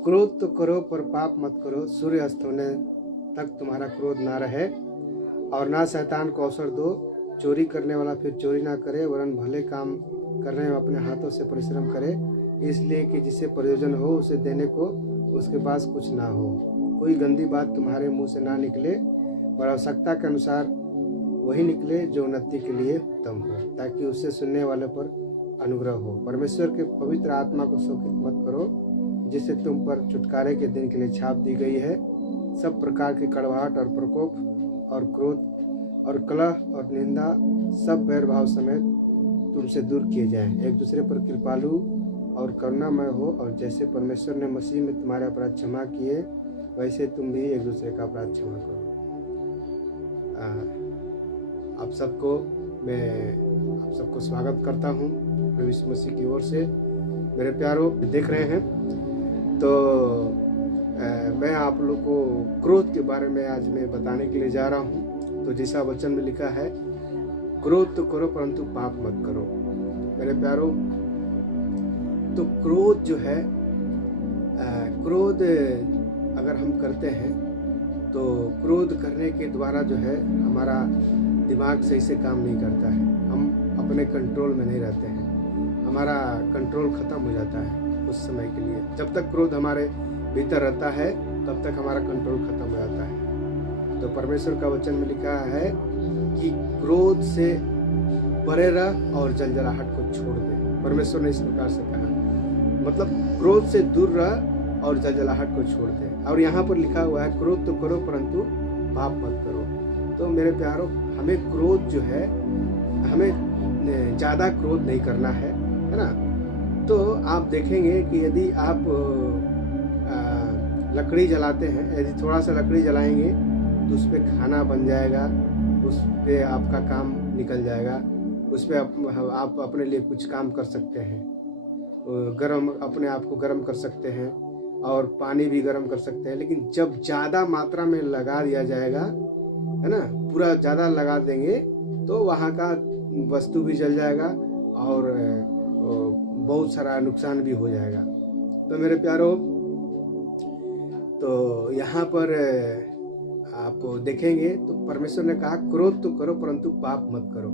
क्रोध तो करो पर पाप मत करो, सूर्य अस्त होने तक तुम्हारा क्रोध ना रहे। और ना शैतान को अवसर दो, चोरी करने वाला फिर चोरी ना करे, वरन भले काम करने में अपने हाथों से परिश्रम करे, इसलिए कि जिसे प्रयोजन हो उसे देने को उसके पास कुछ ना हो। कोई गंदी बात तुम्हारे मुंह से ना निकले, पर आवश्यकता के अनुसार वही निकले जो उन्नति के लिए उत्तम हो, ताकि उससे सुनने वाले पर अनुग्रह हो। परमेश्वर के पवित्र आत्मा को शोकित मत करो, जिससे तुम पर छुटकारे के दिन के लिए छाप दी गई है। सब प्रकार की कड़वाहट और प्रकोप और क्रोध और कलह और निंदा सब बैर भाव समेत तुमसे दूर किए जाएं। एक दूसरे पर कृपालु और करुणामय हो, और जैसे परमेश्वर ने मसीह में तुम्हारे अपराध क्षमा किए, वैसे तुम भी एक दूसरे का अपराध क्षमा करो। आप सबको स्वागत करता हूँ प्रभु यीशु मसीह की ओर से। मेरे प्यारों, देख रहे हैं तो मैं आप लोग को क्रोध के बारे में आज मैं बताने के लिए जा रहा हूँ। तो जैसा वचन में लिखा है, क्रोध तो करो परंतु पाप मत करो। मेरे प्यारों, तो क्रोध जो है, क्रोध अगर हम करते हैं तो क्रोध करने के द्वारा जो है हमारा दिमाग सही से काम नहीं करता है, हम अपने कंट्रोल में नहीं रहते हैं, हमारा कंट्रोल खत्म हो जाता है उस समय के लिए। जब तक क्रोध हमारे भीतर रहता है तब तक हमारा कंट्रोल खत्म हो जाता है। तो परमेश्वर का वचन में लिखा है कि क्रोध से परे रह और जलजलाहट को छोड़ दे। परमेश्वर ने इस प्रकार से कहा, मतलब क्रोध से दूर रह और जलजलाहट को छोड़ दे। और यहाँ पर लिखा हुआ है, क्रोध तो करो परंतु पाप मत करो। तो मेरे प्यारों, हमें क्रोध जो है, हमें ज़्यादा क्रोध नहीं करना है ना। तो आप देखेंगे कि यदि आप लकड़ी जलाते हैं, यदि थोड़ा सा लकड़ी जलाएंगे तो उस पर खाना बन जाएगा, उस पर आपका काम निकल जाएगा, उस पर आप अपने लिए कुछ काम कर सकते हैं, अपने आप को गर्म कर सकते हैं और पानी भी गर्म कर सकते हैं। लेकिन जब ज़्यादा मात्रा में लगा दिया जाएगा, है ना, पूरा ज़्यादा लगा देंगे तो वहाँ का वस्तु भी जल जाएगा और बहुत सारा नुकसान भी हो जाएगा। तो मेरे प्यारों, तो यहाँ पर आप देखेंगे तो परमेश्वर ने कहा, क्रोध तो करो परंतु पाप मत करो।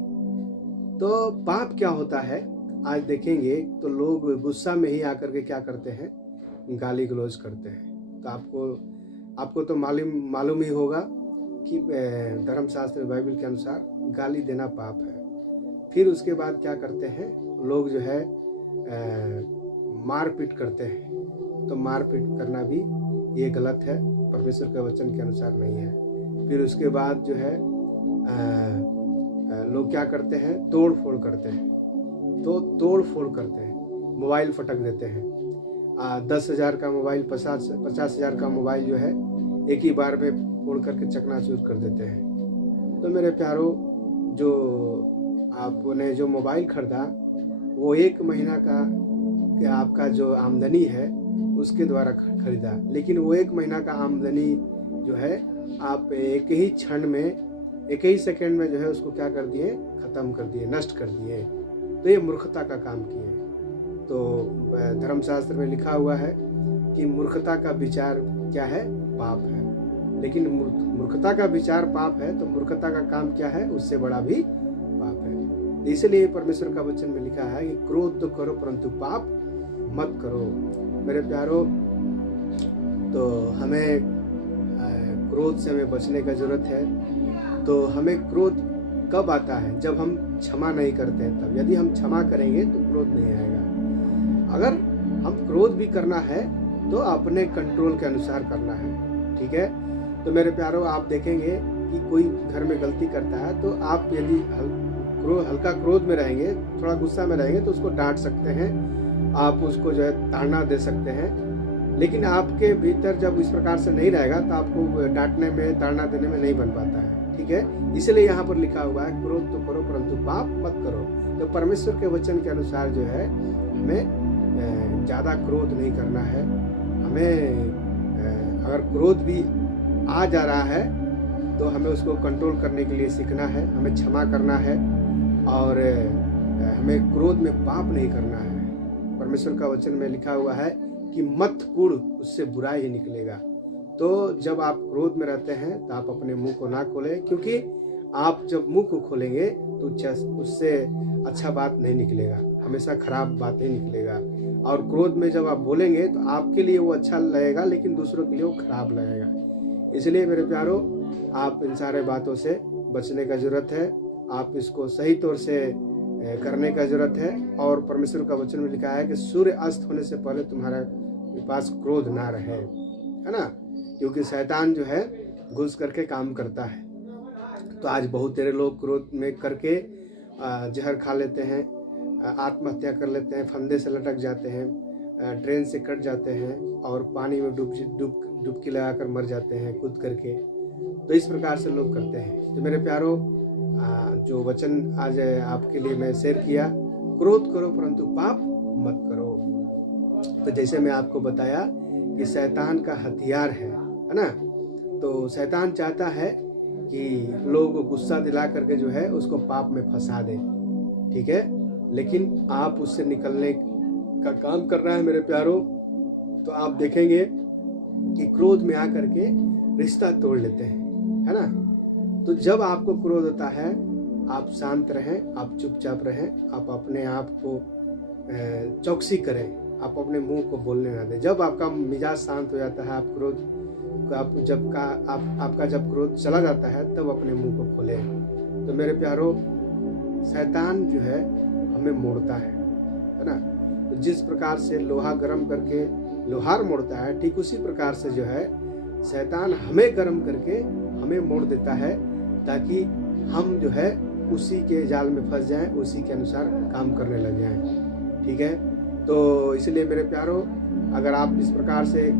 तो पाप क्या होता है आज देखेंगे तो लोग गुस्सा में ही आकर के क्या करते हैं, गाली गलौज करते हैं। तो आपको तो मालूम ही होगा कि धर्मशास्त्र बाइबल के अनुसार गाली देना पाप है। फिर उसके बाद क्या करते हैं लोग, जो है मारपीट करते हैं। तो मारपीट करना भी ये गलत है, परमेश्वर के वचन के अनुसार नहीं है। फिर उसके बाद जो है लोग क्या करते हैं, तोड़ फोड़ करते हैं। तो तोड़ फोड़ करते हैं, मोबाइल फटक देते हैं। 10,000 का मोबाइल, 50,000 का मोबाइल जो है एक ही बार में फोड़ करके चकनाचूर कर देते हैं। तो मेरे प्यारों, जो आपने जो मोबाइल खरीदा वो 1 महीना का आपका जो आमदनी है उसके द्वारा खरीदा, लेकिन वो 1 महीना का आमदनी जो है आप एक ही क्षण में, एक ही सेकंड में जो है उसको क्या कर दिए, खत्म कर दिए, नष्ट कर दिए। तो ये मूर्खता का काम किए। तो धर्मशास्त्र में लिखा हुआ है कि मूर्खता का विचार क्या है, पाप है। लेकिन मूर्खता का विचार पाप है तो मूर्खता का काम क्या है, उससे बड़ा भी पाप है। इसलिए परमेश्वर का वचन में लिखा है कि क्रोध तो करो परंतु पाप मत करो। मेरे प्यारों, तो हमें क्रोध से हमें बचने का जरूरत है। तो हमें क्रोध कब आता है, जब हम क्षमा नहीं करते हैं तब। यदि हम क्षमा करेंगे तो क्रोध नहीं आएगा। अगर हम क्रोध भी करना है तो अपने कंट्रोल के अनुसार करना है, ठीक है। तो मेरे प्यारों, आप देखेंगे कि कोई घर में गलती करता है तो आप यदि हल्का क्रोध में रहेंगे, थोड़ा गुस्सा में रहेंगे तो उसको डांट सकते हैं, आप उसको जो है ताड़ना दे सकते हैं। लेकिन आपके भीतर जब इस प्रकार से नहीं रहेगा तो आपको डांटने में, ताड़ना देने में नहीं बन पाता है, ठीक है। इसलिए यहाँ पर लिखा हुआ है, क्रोध तो करो परंतु पाप मत करो। तो परमेश्वर के वचन के अनुसार जो है हमें ज़्यादा क्रोध नहीं करना है। हमें अगर क्रोध भी आ जा रहा है तो हमें उसको कंट्रोल करने के लिए सीखना है, हमें क्षमा करना है और हमें क्रोध में पाप नहीं करना है। परमेश्वर का वचन में लिखा हुआ है कि मत कूड़, उससे बुरा ही निकलेगा। तो जब आप क्रोध में रहते हैं तो आप अपने मुंह को ना खोलें, क्योंकि आप जब मुंह को खोलेंगे तो उससे अच्छा बात नहीं निकलेगा, हमेशा खराब बात ही निकलेगा। और क्रोध में जब आप बोलेंगे तो आपके लिए वो अच्छा लगेगा, लेकिन दूसरों के लिए वो खराब लगेगा। इसलिए मेरे प्यारो, आप इन सारे बातों से बचने का जरूरत है। आप इसको सही तौर से करने का जरूरत है। और परमेश्वर का वचन में लिखा है कि सूर्य अस्त होने से पहले तुम्हारे पास क्रोध ना रहे, है ना, क्योंकि शैतान जो है घुस करके काम करता है। तो आज बहुत तेरे लोग क्रोध में करके जहर खा लेते हैं, आत्महत्या कर लेते हैं, फंदे से लटक जाते हैं, ट्रेन से कट जाते हैं और पानी में डुबकी लगाकर मर जाते हैं कूद करके। तो इस प्रकार से लोग करते हैं। तो मेरे प्यारो, जो वचन आज आपके लिए मैं शेयर किया, क्रोध करो परंतु पाप मत करो। तो जैसे मैं आपको बताया कि शैतान का हथियार है ना, तो शैतान चाहता है कि लोगों को गुस्सा दिला करके जो है उसको पाप में फंसा दे, ठीक है, लेकिन आप उससे निकलने का काम कर रहा है मेरे प्यारो। तो आप देखेंगे कि क्रोध में आकर के रिश्ता तोड़ लेते हैं, है ना। तो जब आपको क्रोध होता है, आप शांत रहें, आप चुपचाप रहें, आप अपने आप को चौकसी करें, आप अपने मुंह को बोलने ना दें। जब आपका मिजाज शांत हो जाता है, आप क्रोध आपका जब क्रोध चला जाता है, तब अपने मुंह को खोलें। तो मेरे प्यारो, शैतान जो है हमें मोड़ता है ना। तो जिस प्रकार से लोहा गर्म करके लोहार मोड़ता है, ठीक उसी प्रकार से जो है शैतान हमें गर्म करके हमें मोड़ देता है, ताकि हम जो है उसी के जाल में फंस जाएं, उसी के अनुसार काम करने लग जाएं, ठीक है। तो इसलिए मेरे प्यारो, अगर आप इस प्रकार से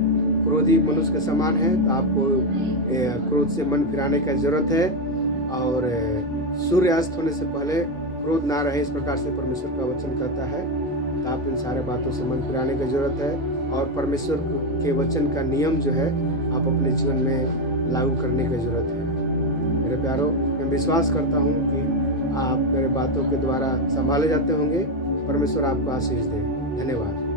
क्रोधी मनुष्य के समान हैं, तो आपको क्रोध से मन फिराने की जरूरत है। और सूर्य अस्त होने से पहले क्रोध ना रहे, इस प्रकार से परमेश्वर का वचन कहता है। तो आप इन सारे बातों से मन फिराने की जरूरत है, और परमेश्वर के वचन का नियम जो है आप अपने जीवन में लागू करने की जरूरत है। मेरे प्यारो, मैं विश्वास करता हूँ कि आप मेरे बातों के द्वारा संभाले जाते होंगे। परमेश्वर आपको आशीष दे। धन्यवाद।